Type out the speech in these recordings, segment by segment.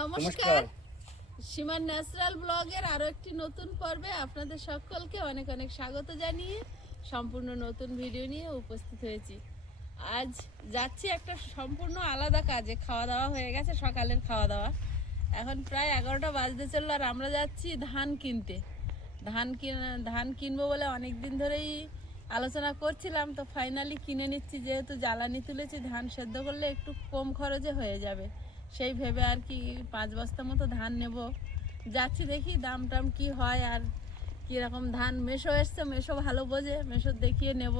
নমস্কার, সীমার ন্যাচারাল ব্লগের আরো একটি নতুন পর্বে আপনাদের সকলকে অনেক অনেক স্বাগত জানিয়ে সম্পূর্ণ নতুন ভিডিও নিয়ে উপস্থিত হয়েছি। আজ যাচ্ছি একটা সম্পূর্ণ আলাদা কাজে। খাওয়া দাওয়া হয়ে গেছে, সকালের খাওয়া দাওয়া, এখন প্রায় 11টা বাজতে চললো আর আমরা যাচ্ছি ধান কিনতে। ধান কিনবো বলে অনেক দিন ধরেই আলোচনা করছিলাম, তো ফাইনালি কিনে নিচ্ছি। যেহেতু জ্বালানি তুলেছি, ধান সেদ্ধ করলে একটু কম খরচে হয়ে যাবে, সেই ভেবে আর কি 5 বস্তা মতো ধান নেব। যাচ্ছি, দেখি দাম টাম কি হয় আর কীরকম ধান। মেশো এসছে, মেশো ভালো বোঝে, মেশো দেখিয়ে নেব।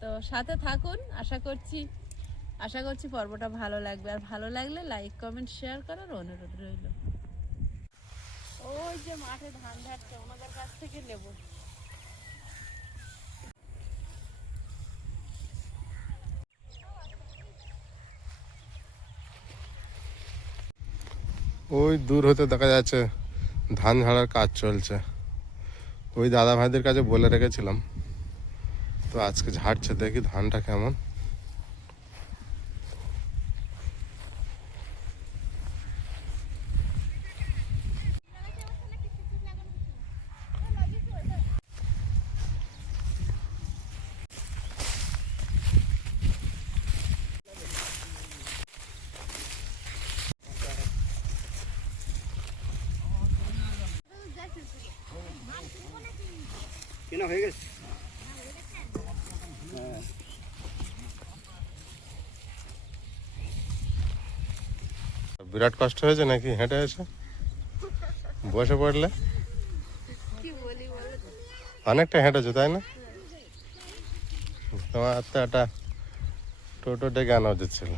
তো সাথে থাকুন, আশা করছি পর্বটা ভালো লাগবে। আর ভালো লাগলে লাইক কমেন্ট শেয়ার করার অনুরোধ রইল। ওই যে মাঠে ধান ধারছে, ওনাদের কাছ থেকে নেব। ওই দূর হতে দেখা যাচ্ছে ধান ঝাড়ার কাজ চলছে। ওই দাদা ভাইদের কাছে বলে রেখেছিলাম, তো আজকে ঝাড়ছে, দেখি ধানটা কেমন। কেনা হয়ে গেছে। বিরাট কষ্ট হয়েছে নাকি হেঁটে এসে? বসে পড়লে অনেকটা হেঁটেছো তাই না? তোমার তো একটা টোটো ডেকে আনা উচিত ছিল।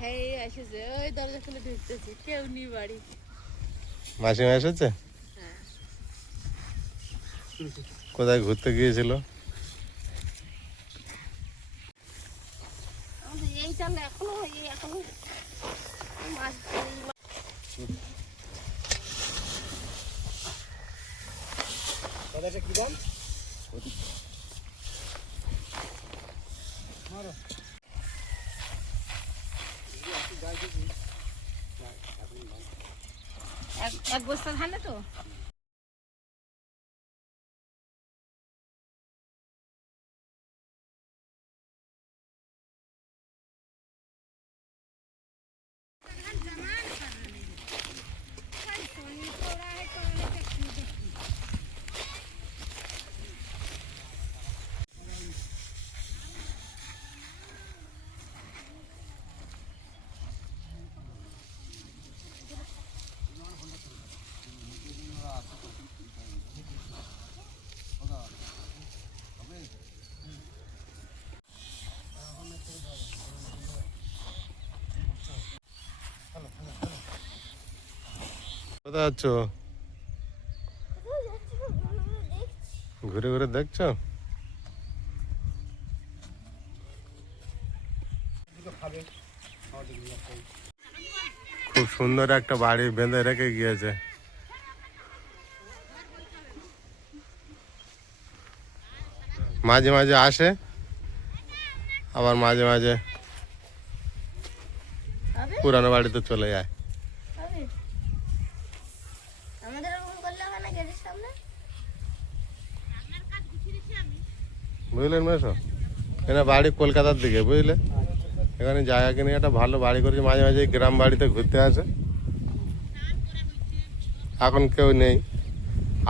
মাসিমা এসেছে? কোথায় ঘুরতে গিয়েছিল? কি বল? এক বস্তা ধানে তো কোথায় যাচ্ছ? ঘুরে ঘুরে দেখছো? খুব সুন্দর একটা বাড়ি বেঁধে রেখে গিয়েছে। মাঝে মাঝে আসে, আবার মাঝে মাঝে পুরানো বাড়িতে চলে যায়। বুঝলেন মেশো? এখানে বাড়ি কলকাতার দিকে, বুঝলে? এখানে জায়গা কিনে একটা ভালো বাড়ি করেছে, মাঝে মাঝে গ্রাম বাড়িতে ঘুরতে আসে। এখন কেউ নেই,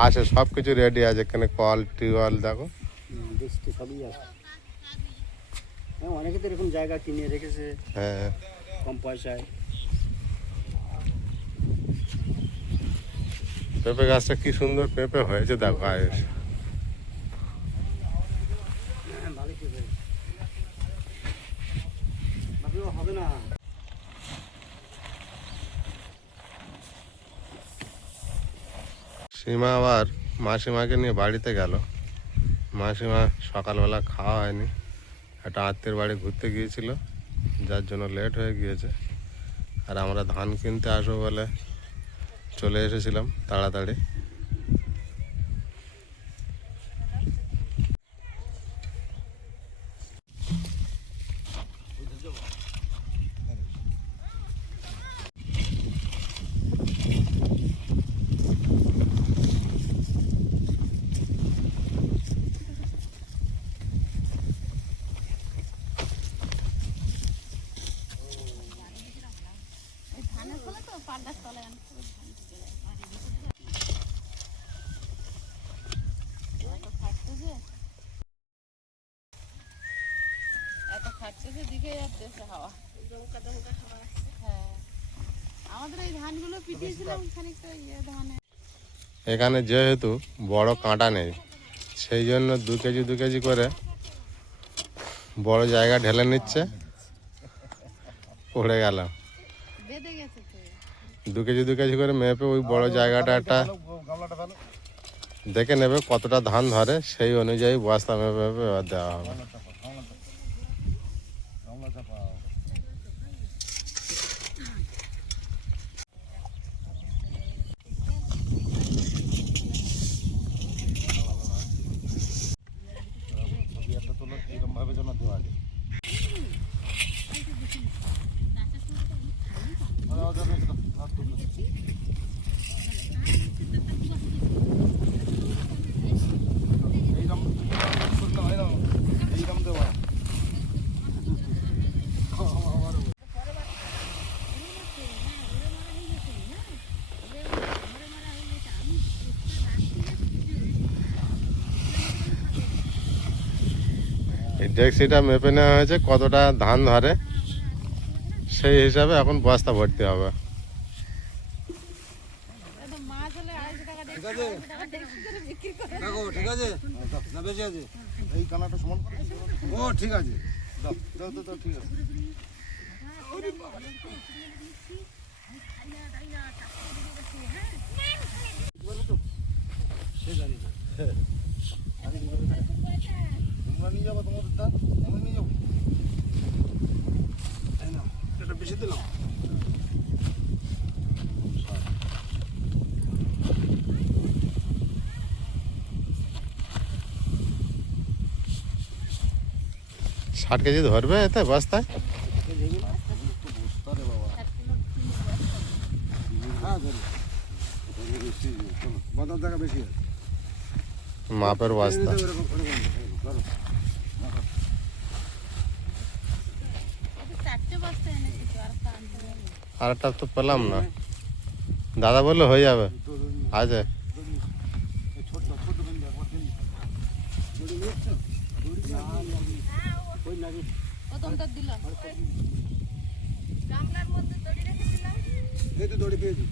আসে, সব কিছু রেডি আছে। এখানে কল টিউবওয়েল দেখো, সবই আছে। অনেকে তো এরকম জায়গা কিনে রেখেছে, হ্যাঁ, কম পয়সায়। পেঁপে গাছটা কি সুন্দর পেঁপে হয়েছে দেখো। আয়েস হবে না। সীমা আবার মাসিমাকে নিয়ে বাড়িতে গেল। মাসিমা সকালবেলা খাওয়া হয়নি, একটা আত্মীয়ের বাড়ি ঘুরতে গিয়েছিল, যার জন্য লেট হয়ে গিয়েছে। আর আমরা ধান কিনতে আসবো বলে চলে এসেছিলাম তাড়াতাড়ি। এত খাচ্ছে যে দিকে যাচ্ছে হাওয়া। হ্যাঁ, আমাদের এই ধানগুলো পিটিয়েছিলাম খানিকটা ধানে। এখানে যেহেতু বড় কাঁটা নেই, সেই জন্য 2 কেজি করে বড় জায়গা ঢেলে নিচ্ছে। পড়ে গেল। বেঁধে গেছে তো। 2 কেজি করে মেপে ওই বড় জায়গাটা একটা দেখে নেবে কতটা ধান ধরে, সেই অনুযায়ী বস্তা মেপে মেপে এবার দেওয়া হবে। এই ডেক্সিটা মেপে নেওয়া হয়েছে কতটা ধান ধরে, সেই হিসাবে এখন বস্তা ভর্তি হবে। মাছ হলে 250 টাকা ঠিক আছে দেখো, ঠিক আছে না বেশি আছে? এই কানাটা সমান করে ও ঠিক আছে, দাও দাও দাও দাও, ঠিক আছে। তোমরা নিয়ে যাবো তোমাদের ধান, আমি নিয়ে যাবো। এই নাও, এটা বেশি দিলাম। ষাট কেজি ধরবে এতে বস্তায়? বস্তা রে বাবা, হ্যাঁ ধরো, বেশি চলো, বাদাম টাকা বেশি আছে। মাপের বস্তা। এরকম করে ধরো। 4টে বস্তা এনেছি তো, আর আর একটা তো পেলাম না। দাদা বললো হয়ে যাবে, আছে। ছোট ছোট বিন্দু একবার দিন। দড়ি নিচ্ছ? ওই নাকি প্রথমটা দিলাম গামলার মধ্যে দড়ি রেখেছিলাম। এই তো দড়ি পেয়েছি।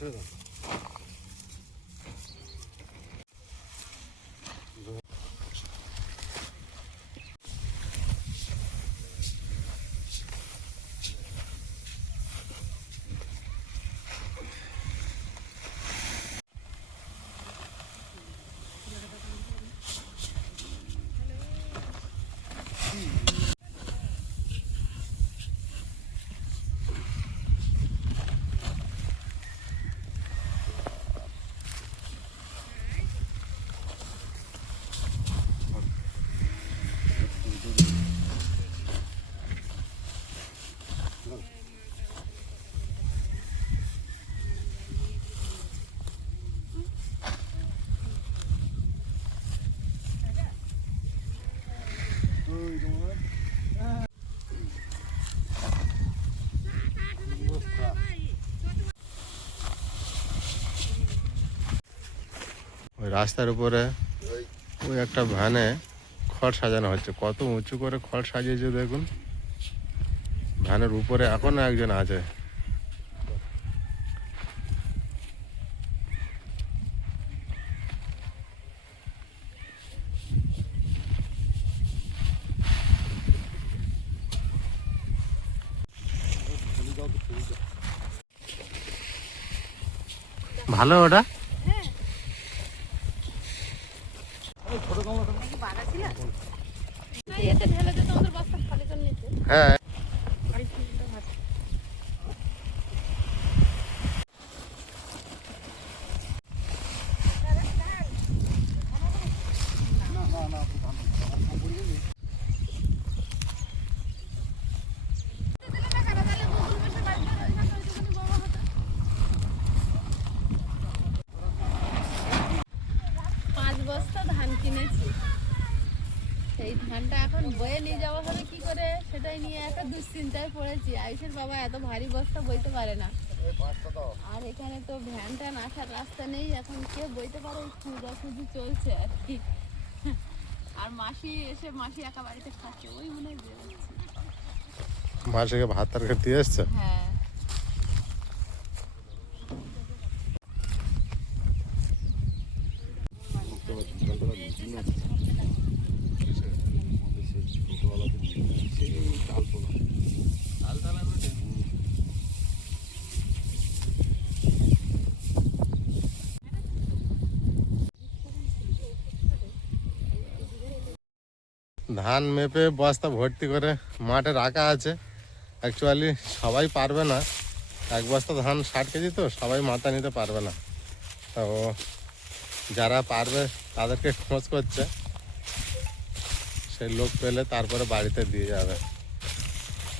ছেড়ে দাও। ওই রাস্তার উপরে ওই একটা ভ্যানে খড় সাজানো হচ্ছে। কত উঁচু করে খড় সাজিয়েছে দেখুন। ভ্যানের উপরে এখনো একজন আছে। ভালো ওটা। ছোট গামলা ইয়েতে ঢেলে দে, তোমাদের বস্তা খালি করে নিতে। হ্যাঁ আর একটু ভাত। পাঁচ বস্তা ধান কিনেছি, সেই ধানটা এখন বয়ে নিয়ে যাওয়া হবে কি করে সেটাই নিয়ে একটা দুশ্চিন্তায় পড়েছি। আয়ুষের বাবা এত ভারী বস্তা বইতে পারে না, আর এখানে তো ভ্যান ট্যান আসার রাস্তা নেই, এখন কে বইতে পারে, খোঁজাখুঁজি চলছে আর কি। আর মাসি এসে মাসি একা বাড়িতে খাচ্ছে, ওই মনে হয় বেরোচ্ছে। মাসিকে ভাত তরকারি দিয়ে এসছে। হ্যাঁ ধান মেপে বস্তা ভর্তি করে মাঠে রাখা আছে। অ্যাকচুয়ালি সবাই পারবে না, এক বস্তা ধান 60 কেজি, তো সবাই মাথা নিতে পারবে না। তো যারা পারবে তাদেরকে খোঁজ করছে, সেই লোক পেলে তারপরে বাড়িতে দিয়ে যাবে।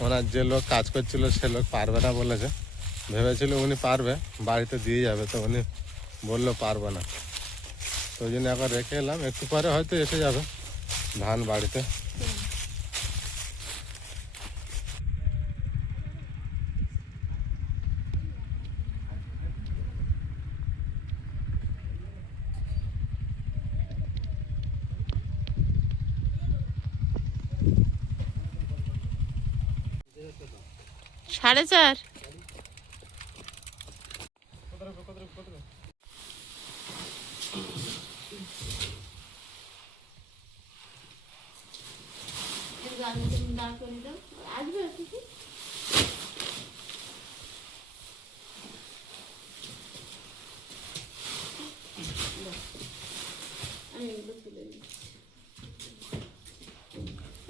ওনার যে লোক কাজ করছিল সে লোক পারবে না বলেছে, ভেবেছিল উনি পারবে, বাড়িতে দিয়ে যাবে, তো উনি বললো পারবে না। তো ওই জন্য একবার রেখে এলাম, একটু পরে হয়তো এসে যাবে ধান বাড়িতে। সাড়ে চার। আসবে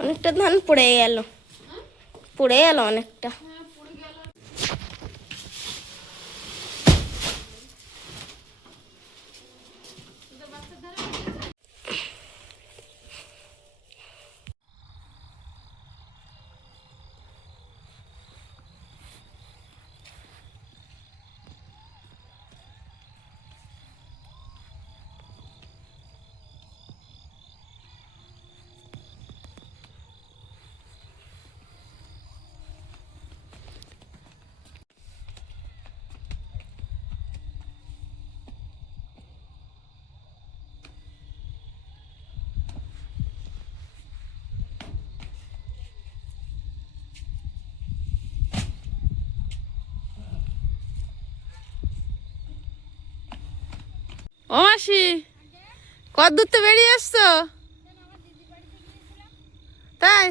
অনেকটা ধান পড়ে গেল, পড়ে গেল অনেকটা। ও মাসি, কত দূর তো বেরিয়ে আসছো? তাই?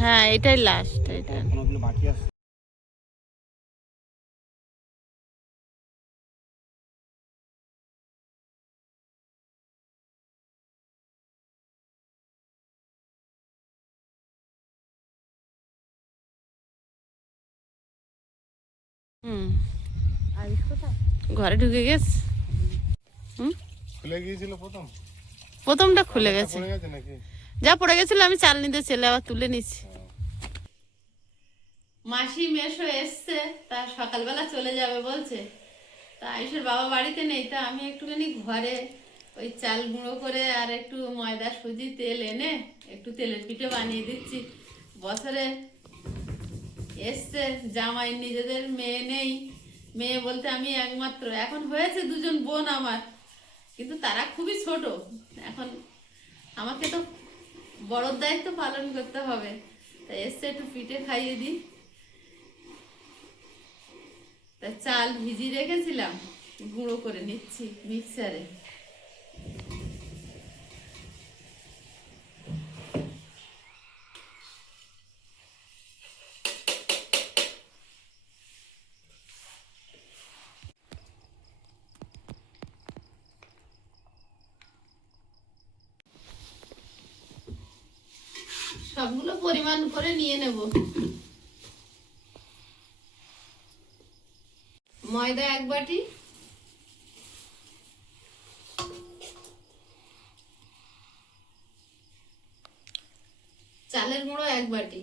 হ্যাঁ এটাই লাস্ট, এটা কোনোগুলো বাকি আছে। হুম ঘরে ঢুকে গেছে। খুলে গিয়েছিল প্রথমটা খুলে গেছে, পড়ে গেছে নাকি? যা পড়ে গেছিল আমি চাল নিতে ছেলে আবার তুলে নিচ্ছি। মাসি মেশো এসছে, তা সকালবেলা চলে যাবে বলছে, তা আয়ুষের বাবা বাড়িতে নেই, তা আমি একটুখানি ঘরে ওই চাল গুঁড়ো করে আর একটু ময়দা সুজি তেল এনে একটু তেলের পিঠে বানিয়ে দিচ্ছি। বছরে এসছে জামাই, নিজেদের মেয়ে নেই, মেয়ে বলতে আমি একমাত্র, এখন হয়েছে দুজন বোন আমার, কিন্তু তারা খুবই ছোট। এখন আমাকে তো বড়র দায়িত্ব পালন করতে হবে, তাই এসছে একটু পিঠে খাইয়ে দিই। তা চাল ভিজিয়ে রেখেছিলাম, গুঁড়ো করে নিচ্ছি মিক্সারে। পরিমাণ করে নিয়ে নেব। ময়দা 1 বাটি, চালের গুঁড়ো 1 বাটি,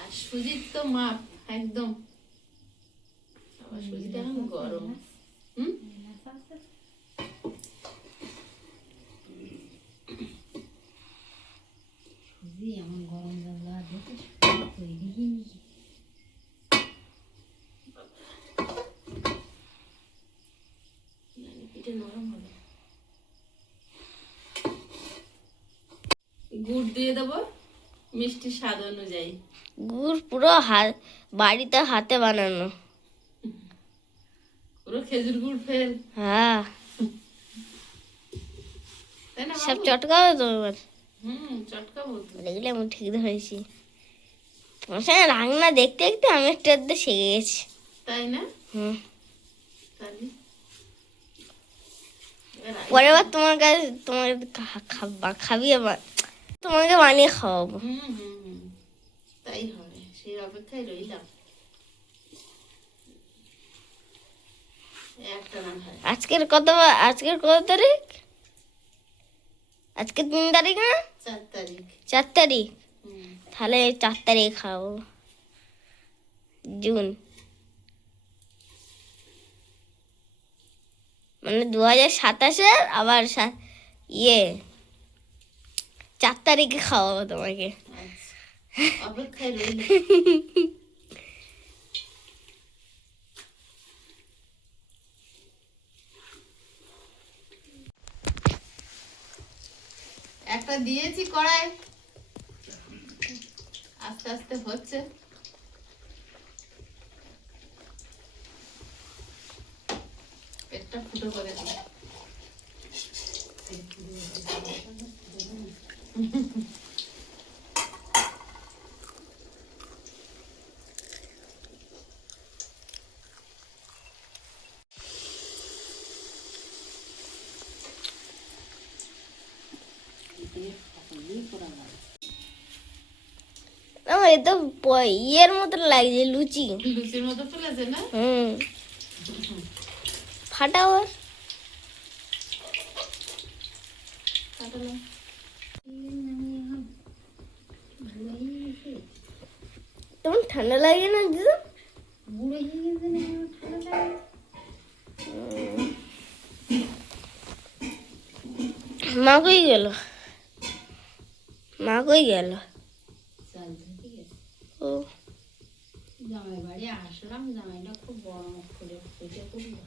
আর সুজির তো মাপ একদম। আবার সুজিটা এখন গরম। হুম, পিঠে নরম হবে। গুড় দিয়ে দেবো মিষ্টি স্বাদ অনুযায়ী। গুড় পুরো বাড়িতে হাতে বানানো। পুরো খেজুর গুড় ফেল, হ্যাঁ, তাই না সব বাবু? চটকাবে তো এবার। চটকা বলতো। দেখলে আমি ঠিক ধরেছি। তোমার সঙ্গে রান্না দেখতে দেখতে আমি একটু আধটু শিখে গেছি। তাই না? হুম, তাহলে পরের বার তোমার কাছে খাবি আবার, তোমাকে বানিয়ে খাওয়াবো। তাই হবে, সেই অপেক্ষায় রইলাম। একটা না হয়। আজকের কত তারিখ? আজকে 3 তারিখ না? 4 তারিখ। 4 তারিখ। হুম। তাহলে 4 তারিখ খাবো জুন, মানে 2027 আবার 4 তারিখে খাওয়াবো তোমাকে। আচ্ছা, অপেক্ষায় রইলাম। একটা দিয়েছি কড়াই, আস্তে আস্তে হচ্ছে। পেটটা ফুটো করে দিই। এ তো ইয়ের মতো লাগছে, লুচি। লুচির মতো ফুলেছে না? ফাটাও। কাটালাম। তোমার ঠান্ডা লাগে না দিদা? মা কই গেল? ও, জামাই বাড়ি আসলাম, জামাইটা খুব বড় মুখ করে পুজো করলো।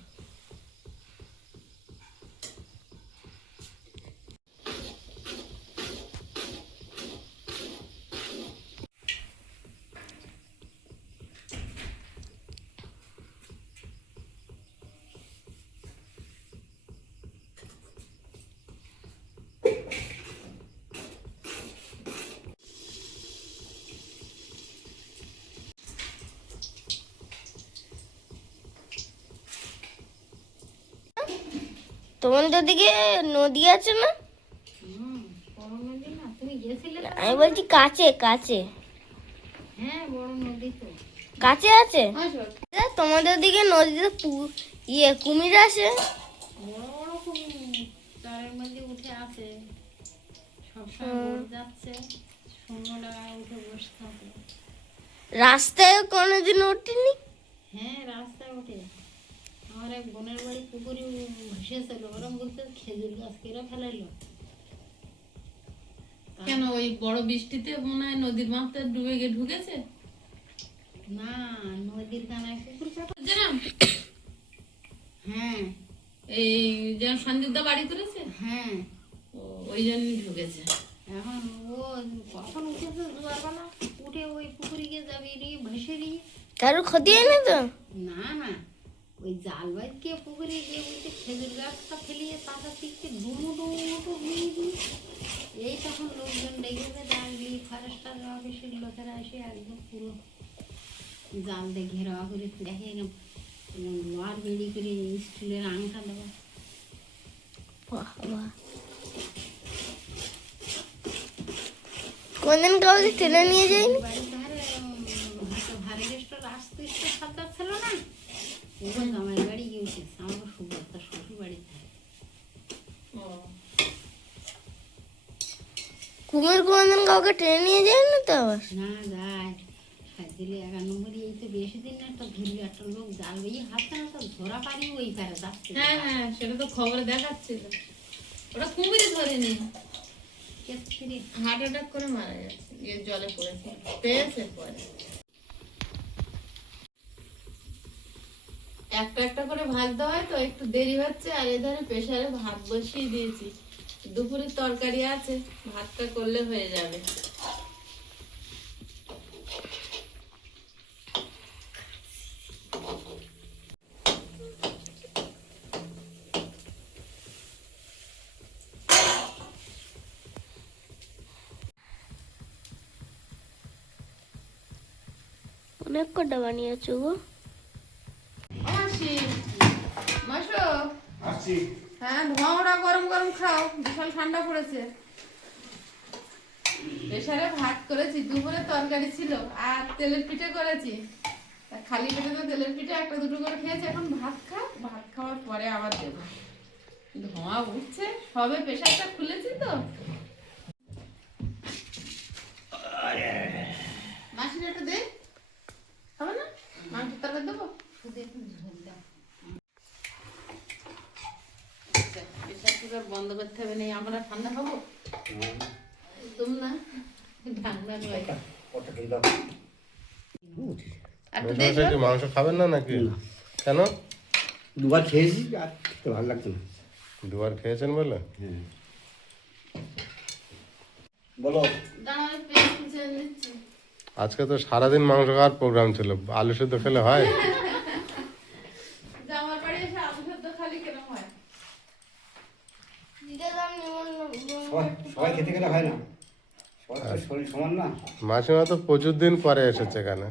তোমাদের দিকে নদী আছে না? বড় নদী না, তুমি গেছিলে? আমি বলছি কাছে কাছে হ্যাঁ, বড় নদী তো। কাছে আছে। তোমাদের দিকে নদীতে কুমির আছে? বড় বড় কুমির চারের মধ্যে উঠে আছে, সবসময় বোট যাচ্ছে, সন্ধ্যাবেলা উঠে বসে থাকে। রাস্তায় কোনোদিন ওঠেনি? হ্যাঁ, রাস্তায় ওঠে। আমার এক বোনের বাড়ি পুকুরে ভেসেছিল, ওরম বলতে খেজুর গাছ কেটে ফেলাইলো। কেন ওই বড় বৃষ্টিতে মনে হয় নদীর মাছটা ডুবে গিয়ে ঢুকেছে? না, নদীর কানায় পুকুর কাটা না। হ্যাঁ, এই যেন সন্দীপদা বাড়ি করেছে। হ্যাঁ, ওই জন্যই ঢুকেছে। এখন ও কখন উঠেছে দুয়ারবেলা, উঠে ওই পুকুরে গিয়ে যাবি ভেসে গিয়ে। কারোর ক্ষতি হয়নি তো? না না, ওই জাল বাইর গিয়ে পুকুরে গিয়ে বলছে খেজুর গাছটা ফেলিয়ে পাতা শিখতে ডুমুডু ঘুরিয়ে দিই। এই তখন লোকজন ডেকেছে, ডাকলি ফরেস্টার অফিসের লোকেরা এসে একদম পুরো জাল দিয়ে ঘেরাওয়া করে দেখে লোহার বেড়ি করে স্টিলের আংটা দেওয়া। বাহ বাহ। কোনদিন কাউকে টেনে নিয়ে যায়নি? বাড়ির ধারে হয়তো ভারী রেস্টোর আসতে একটু সাবধান ছিল না, ওখানে আমার বাড়ি গিয়েছে আমার সুন্দর তার শ্বশুর বাড়ির ধারে। কুমির কোনদিন কাউকে টেনে নিয়ে যায় না তো আবার? না যায় দিলে 11 নম্বরই এই তো বেশি দিন না, একটা ঘিরলে একটা লোক জাল বেয়ে হাসছে না, তো ধরা পারি ওই পারে যাচ্ছে। হ্যাঁ হ্যাঁ, সেটা তো খবরে দেখাচ্ছিল। ওরা কুমিরে ধরেনি, কেসে হার্ট অ্যাটাক করে মারা গেছে, এর জলে পড়েছে, পেয়েছে পরে। একটা একটা করে ভাজতে হয় তো একটু দেরি হচ্ছে, আর এধারে প্রেসারে ভাত বসিয়ে দিয়েছি। দুপুরের তরকারি আছে, ভাতটা করলে হয়ে যাবে। অনেক কটা বানিয়েছো গো। মাসি, মাসো, আসছি। হ্যাঁ ধোঁয়াটা গরম গরম খাও, বিশাল ঠান্ডা পড়েছে। প্রেসারে ভাত করেছি, দুপুরে তরকারি ছিল, আর তেলের পিঠে করেছি। তা খালি পেটে তো তেলের পিঠে একটা দুটো করে খেয়েছি, এখন ভাত খাও, ভাত খাওয়ার পরে আবার দেবো। ধোঁয়া উঠছে, সবে প্রেসারটা খুলেছি তো। মাসির একটা দে, হবে না? মাংসের তরকারি দেবো, শুধু একটু ঝোল দাও। প্রেসার কুকার বন্ধ করতে হবে, নেই আমরা ঠান্ডা খাবো তুমি না ঠান্ডা নয়। কত খেয়ে দাও। আর একটু মেশামশাই কি মাংস খাবেন না নাকি? কেন? দুবার খেয়েছি আর খেতে ভালো লাগছে না। দুবার খেয়েছেন বলে? হ্যাঁ বলো। দাঁড়াও, আমি পেঁয়াজ কুচি এনে দিচ্ছি। আজকে তো সারাদিন মাংস খাওয়ার প্রোগ্রাম ছিল, আলু সেদ্ধ খেলে হয়? জামার বাড়ি এসে আলু সেদ্ধ খালি কেন হয়? সবাই সবাই খেতে গেলে হয় না, সবাই তো শরীর সমান না। মাসিমা তো প্রচুর দিন পরে এসেছে এখানে।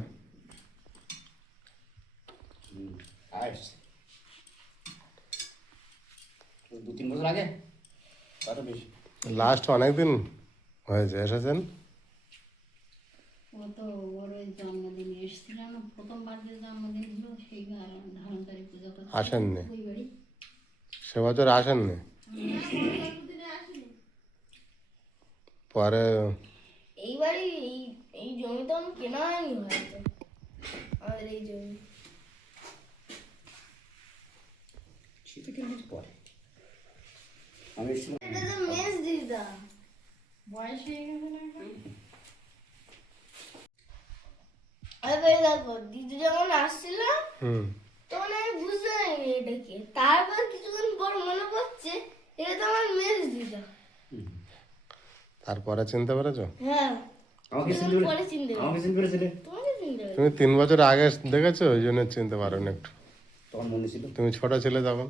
আসছে 2-3 বছর আগে, তারও বেশি। লাস্ট অনেক দিন হয়েছে এসেছেন। ও তো ওর ওই জন্মদিনে এসেছিল না, প্রথমবার যে জন্মদিন ছিল সেই ধারণকারী পুজো করতে আসেননি ওই বাড়ি। সে বছর, আসেননি পরে। এই বাড়ি এই জমি তো কেনা হয়নি হয়তো, আমাদের এই জমি। শীতে কিছু পরে আমি এসেছিলাম। এটা তো মেজ দিদা। বয়স হয়ে গেছে না এখন? আরে দেখো দিদি যখন আসছিল তখন আমি বুঝতে পারিনি এটা কি, তারপর কিছুক্ষণ পর মনে পড়ছে এটা তো আমার মেজ দিদা। তারপরে চিনতে পেরেছো? হ্যাঁ আমাকে চিনতে পরে চিনতে পেরেছি। আমাকে চিনতে পেরেছিলে? তোমাকে চিনতে পেরেছি। তুমি 3 বছর আগে দেখেছো, ওই জন্য চিনতে পারো না একটু। তখন মনে ছিল। তুমি ছোট ছিলে তখন।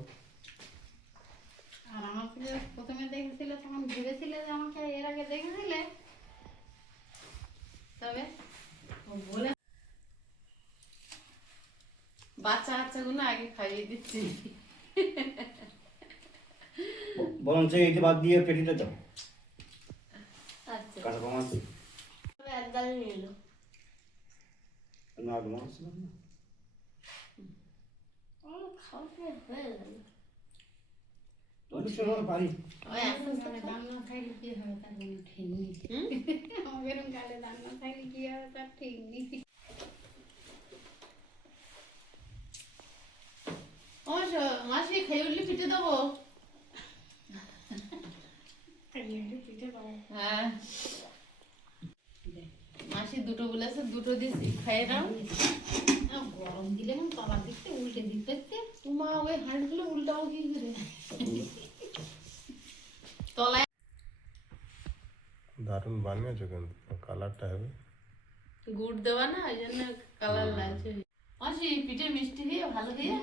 আর আমাকে যে প্রথমে দেখেছিলে তখন ভেবেছিলে যে আমাকে এর আগে দেখেছিলে, তবে ও বলে বাচ্চা কাচ্চাগুলো আগে খাইয়ে দিচ্ছি। বরঞ্চ এইটা বাদ দিয়ে পেটিটা দাও, আচ্ছা কাঁচা কম আছে তবে একদম নিল না, কম আছে না। আমার খাওয়া প্রায় হয়ে গেল। তুমি শোনো পারি। ওই আস্তে আস্তে মানে রান্না খাইলে কি হবে তার কোনো ঠিক নেই। আমাকে এরকম গালে রান্না খাইলে কি হবে তার ঠিক নেই। অবশ্য মাসি খেয়ে উঠলে পিঠে দেবো। পিঠে পাবো। হ্যাঁ মাসি দুটো বলেছে, দুটো দিছি, খাইয়ে নাও। গরম দিলে এখন তলার দিকতে উল্টে দিতে হচ্ছে। তোমা ওই হাঁড়িগুলো উল্টাও কি করে? তলায় দারুণ বানিয়েছো কিন্তু, কালারটা হবে। গুড় দেওয়া না, ওই জন্য কালার লাগছে। মাসি পিঠে মিষ্টি দিয়ে ভালো দিয়ে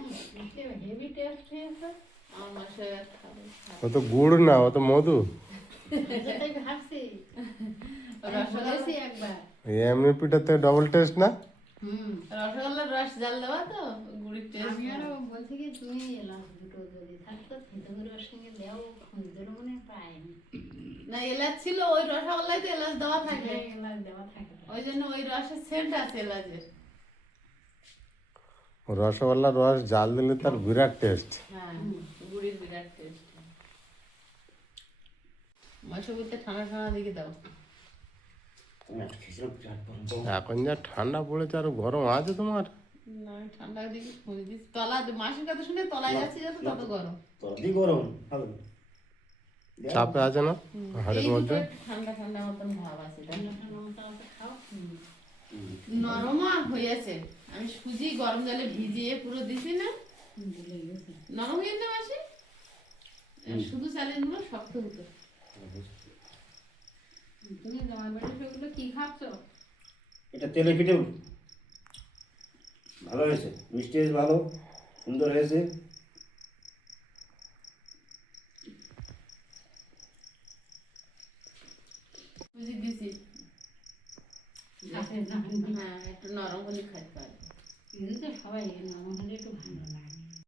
হেভি টেস্ট হয়েছে। আমার মাসে খাবে। ও তো গুড় না, ও তো মধু। তাই ভাবছি রসগোল্লা বলেছি একবার। এমনি পিঠাতে ডবল টেস্ট না? হুম রসগোল্লার রস জাল দেওয়া তো গুড়ির টেস্ট। আমি আরো বলছি কি তুমি এলাচ দুটো যদি থাকতো খেতে করে ওর সঙ্গে দেও খুঁজতে মনে পায়নি। না এলাচ ছিল, ওই রসগোল্লায় তো এলাচ দেওয়া থাকে, এলাচ দেওয়া থাকে তো। ওই জন্য ওই রসের সেন্ট আছে এলাচের। রসগোল্লার রস জাল দিলে তার বিরাট টেস্ট। হ্যাঁ গুড়ির বিরাট টেস্ট। মশগুলতে ঠান্ডা ঠান্ডা দিকে দাও। তুমি আজকে খেয়েছিলাম বিরাট গরম। এখন যা ঠান্ডা পড়েছে আর গরম আছে তোমার। না আমি ঠান্ডা দিকে খুঁজে দিচ্ছি, তলা মাসির কথা শুনে তলায় যাচ্ছি যত তত গরম। ততই গরম হবে। চাপে আছে না হাড়ের এই দুটো মধ্যে। একটু ঠান্ডা ঠান্ডা মতন ভাব আছে, তাই না? ঠান্ডা ঠান্ডা মতো আছে, খাও। নরমও হয়েছে, আমি সুজি গরম জলে ভিজিয়ে পুরো দিছি না, ভুলে গেছি। নরম হয়েছে মাসি। শুধু চালের গুলো শক্ত হতো। তুমি জামাই বাড়ি সেগুলো কি খাচ্ছ? এটা তেলে পিঠে ভালো হয়েছে, মিষ্টি হয়েছে, ভালো সুন্দর হয়েছে। সুজি দিছি, খাতে জানি না। হ্যাঁ একটু নরম হলে খাইতে পারে। কিন্তু তো সবাই নরম হলে একটু ভালো লাগে।